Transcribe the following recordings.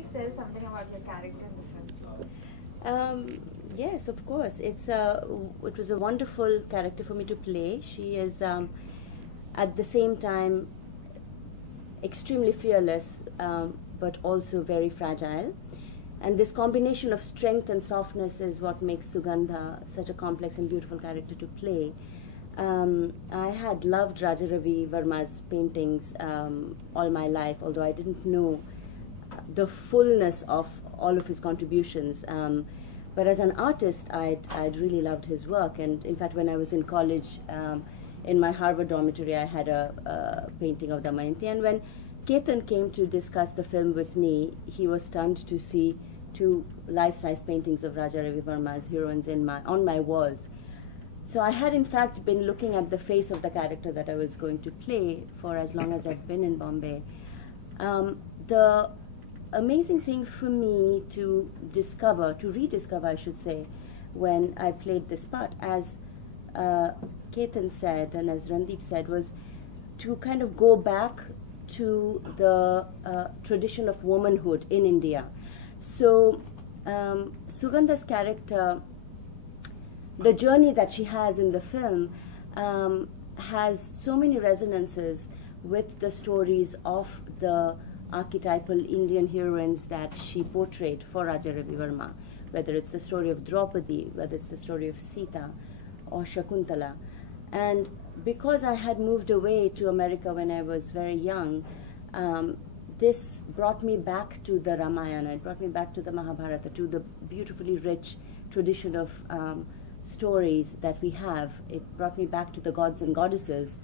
please tell something about your character in the film? Yes, of course. It was a wonderful character for me to play. She is at the same time extremely fearless, but also very fragile. And this combination of strength and softness is what makes Sugandha such a complex and beautiful character to play. I had loved Raja Ravi Verma's paintings all my life, although I didn't know the fullness of all of his contributions. But as an artist, I'd really loved his work. And in fact, when I was in college, in my Harvard dormitory, I had a painting of Damayanti. And when Ketan came to discuss the film with me, he was stunned to see 2 life-size paintings of Raja Ravi Verma's heroines on my walls. So I had in fact been looking at the face of the character that I was going to play for as long as I'd been in Bombay. The amazing thing for me to rediscover I should say, when I played this part, as Ketan said and as Randeep said, was to kind of go back to the tradition of womanhood in India. So Sugandha's character, the journey that she has in the film, has so many resonances with the stories of the archetypal Indian heroines that she portrayed for Raja Ravi Verma, whether it's the story of Draupadi, whether it's the story of Sita or Shakuntala. And because I had moved away to America when I was very young, this brought me back to the Ramayana, it brought me back to the Mahabharata, to the beautifully rich tradition of stories that we have. It brought me back to the gods and goddesses.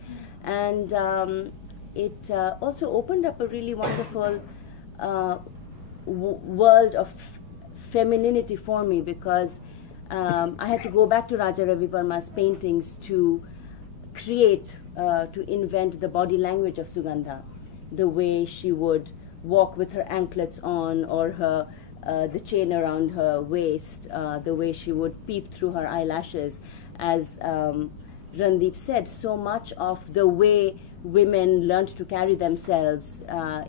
And it also opened up a really wonderful world of femininity for me, because I had to go back to Raja Ravi Verma's paintings to create, to invent the body language of Sugandha, the way she would walk with her anklets on, or her the chain around her waist, the way she would peep through her eyelashes. As Randeep said, so much of the way women learned to carry themselves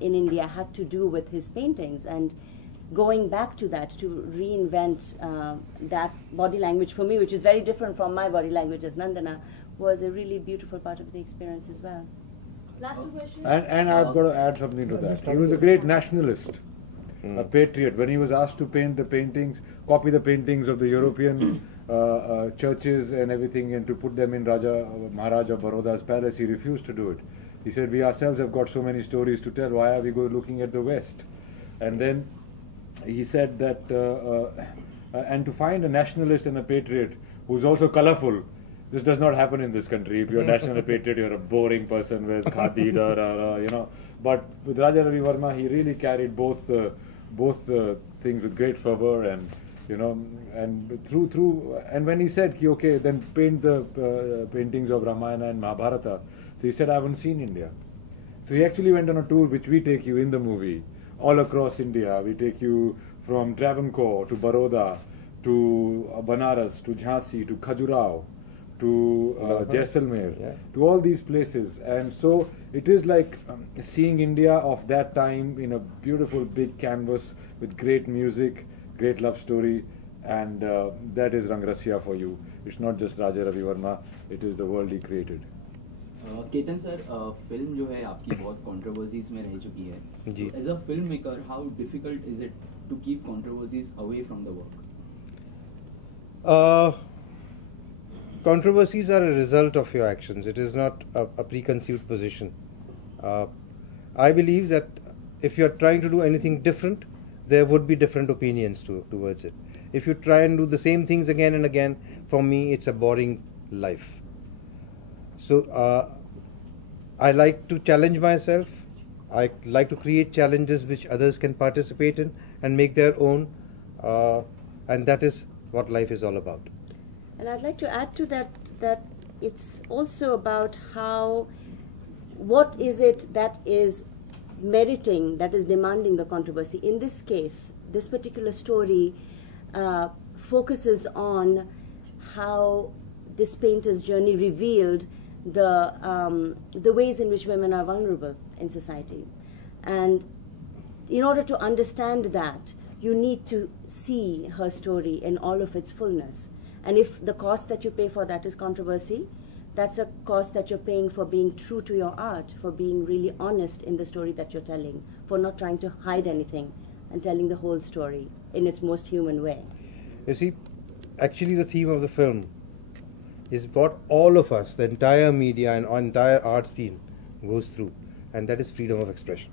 in India had to do with his paintings, and going back to that, to reinvent that body language for me, which is very different from my body language as Nandana, was a really beautiful part of the experience as well. Last 2 questions. And I've got to add something to that. He was a great nationalist, a patriot. When he was asked to paint the paintings, copy the paintings of the European churches and everything, and to put them in Maharaja Baroda's palace, he refused to do it. He said, we ourselves have got so many stories to tell, why are we going looking at the West? And then he said that, and to find a nationalist and a patriot who's also colorful, this does not happen in this country. If you're a national patriot, you're a boring person with khadi, you know. But with Raja Ravi Verma, he really carried both the things with great fervor, and you know, and and when he said, okay, then paint the paintings of Ramayana and Mahabharata, so he said, I haven't seen India. So he actually went on a tour, which we take you in the movie, all across India. We take you from Travancore to Baroda, to Banaras, to Jhansi, to Khajuraho, to Jaisalmer, to all these places. And so it is like seeing India of that time in a beautiful big canvas with great music, great love story, and that is Rasiya for you. It's not just Raja Ravi Verma, it is the world he created. Ketan sir, film जो है आपकी बहुत controversies में रह चुकी है जी. As a film maker, how difficult is it to keep controversies away from the work? Controversies are a result of your actions. It is not a preconceived position. I believe that if you are trying to do anything different, there would be different opinions towards it. If you try and do the same things again and again, for me it's a boring life. So I like to challenge myself. I like to create challenges which others can participate in and make their own, and that is what life is all about. And I'd like to add to that it's also about what is it that is meriting, that is demanding the controversy. In this case, this particular story focuses on how this painter's journey revealed the ways in which women are vulnerable in society. And in order to understand that, you need to see her story in all of its fullness. And if the cost that you pay for that is controversy, that's a cost that you're paying for being true to your art, for being really honest in the story that you're telling, for not trying to hide anything and telling the whole story in its most human way. You see, actually the theme of the film is what all of us, the entire media and entire art scene goes through, and that is freedom of expression.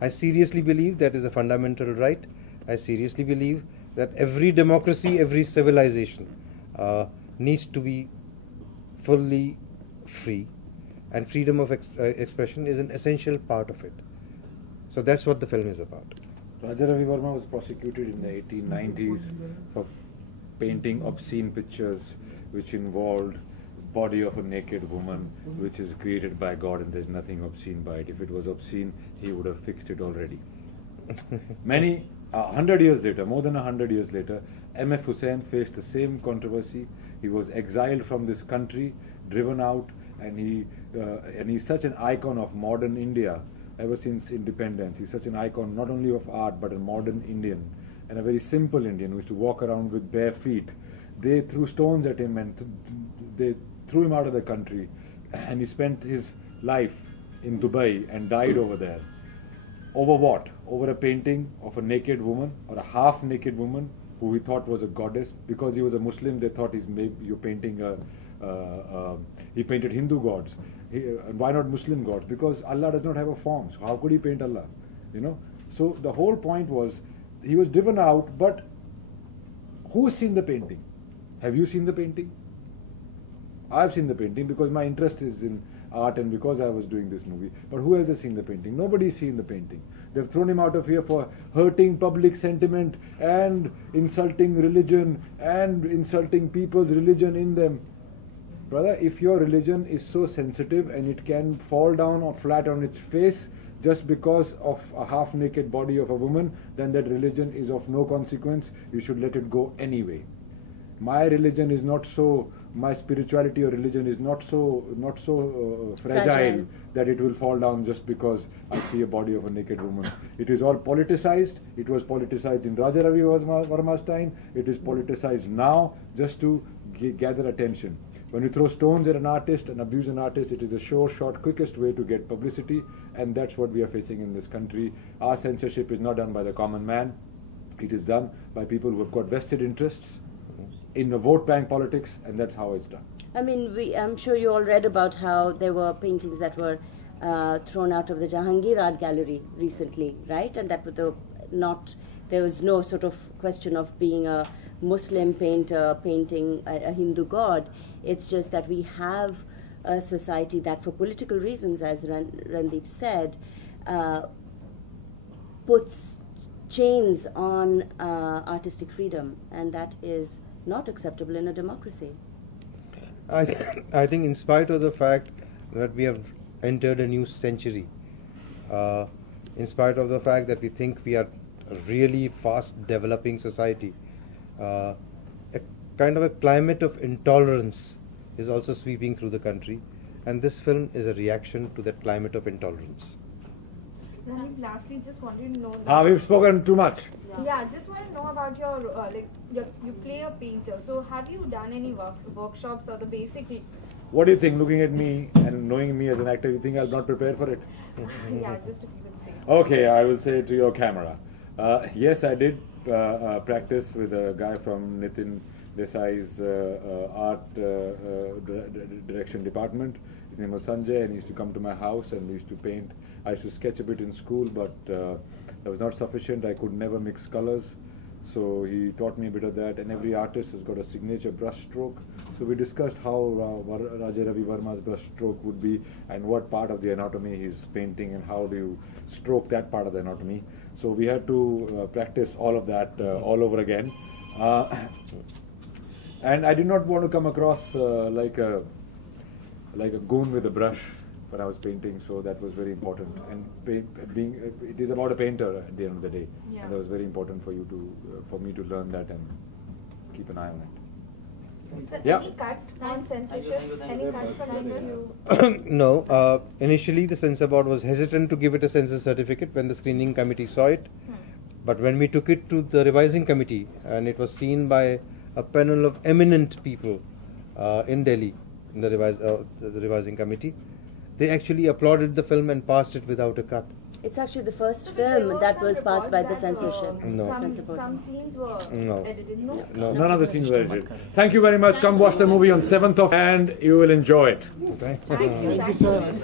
I seriously believe that is a fundamental right. I seriously believe that every democracy, every civilization needs to be fully free, and freedom of expression is an essential part of it. So that's what the film is about. Raja Ravi Verma was prosecuted in the 1890s for painting obscene pictures which involved body of a naked woman, which is created by God, and there's nothing obscene by it. If it was obscene, he would have fixed it already. Many 100 years later, more than 100 years later, M.F. Hussain faced the same controversy. He was exiled from this country, driven out, and he's such an icon of modern India ever since independence. He's such an icon not only of art but a modern Indian, and a very simple Indian who used to walk around with bare feet. They threw stones at him and they threw him out of the country, and he spent his life in Dubai and died over there. Over what? Over a painting of a naked woman, or a half-naked woman who he thought was a goddess. Because he was a Muslim, they thought you're painting he painted Hindu gods. Why not Muslim gods? Because Allah does not have a form, so how could he paint Allah? You know. So the whole point was, he was driven out. But who's seen the painting? Have you seen the painting? I've seen the painting because my interest is in art and because I was doing this movie. But who else has seen the painting? Nobody's seen the painting. They've thrown him out of here for hurting public sentiment and insulting religion and insulting people's religion in them. Brother, if your religion is so sensitive and it can fall down or flat on its face just because of a half-naked body of a woman, then that religion is of no consequence. You should let it go anyway. My religion is not so, my spirituality or religion is not so fragile that it will fall down just because I see a body of a naked woman. It is all politicized. It was politicized in Raja Ravi Verma's time. It is politicized now just to gather attention. When you throw stones at an artist and abuse an artist, it is the sure, short, quickest way to get publicity, and that's what we are facing in this country. Our censorship is not done by the common man. It is done by people who have got vested interests in the vote bank politics, and that's how it's done. I mean, I'm sure you all read about how there were paintings that were thrown out of the Jahangir Art Gallery recently, right? And that there was no sort of question of being a Muslim painter painting a Hindu god. It's just that we have a society that, for political reasons, as Randeep said, puts chains on artistic freedom, and that is not acceptable in a democracy. I think in spite of the fact that we have entered a new century, in spite of the fact that we think we are a really fast developing society, a kind of a climate of intolerance is also sweeping through the country, and this film is a reaction to that climate of intolerance. Randeep, lastly, just wanted to know that We've spoken too much. Yeah, just want to know about you play a painter. So have you done any workshops or the basic? What do you think, looking at me and knowing me as an actor, you think I'll not prepare for it? Yeah, just if you would say. Okay, I will say to your camera. Yes, I did practice with a guy from Nitin Desai's art direction department. His name was Sanjay, and he used to come to my house and we used to paint. I used to sketch a bit in school, but that was not sufficient. I could never mix colors. So he taught me a bit of that, and every artist has got a signature brush stroke. So we discussed how Raja Ravi Verma's brush stroke would be, and what part of the anatomy he's painting, and how do you stroke that part of the anatomy. So we had to practice all of that all over again. And I did not want to come across like a goon with a brush when I was painting, so that was very important. And it is about a painter at the end of the day, and that was very important for me to learn that and keep an eye on it. So Yeah. any cut on censorship? Any cut for Nanadana? No. Initially, the censor board was hesitant to give it a censor certificate when the screening committee saw it. But when we took it to the revising committee and it was seen by a panel of eminent people in Delhi, in the revising committee, they actually applauded the film and passed it without a cut. It's actually the first So there film were that some was passed by the reports that, censorship. No. Censor board. Some scenes were No. edited. No. No. None of the scenes were edited. Thank you very much. Come watch the movie on 7th of and you will enjoy it. Thank you. Thank you. Thank you, sir.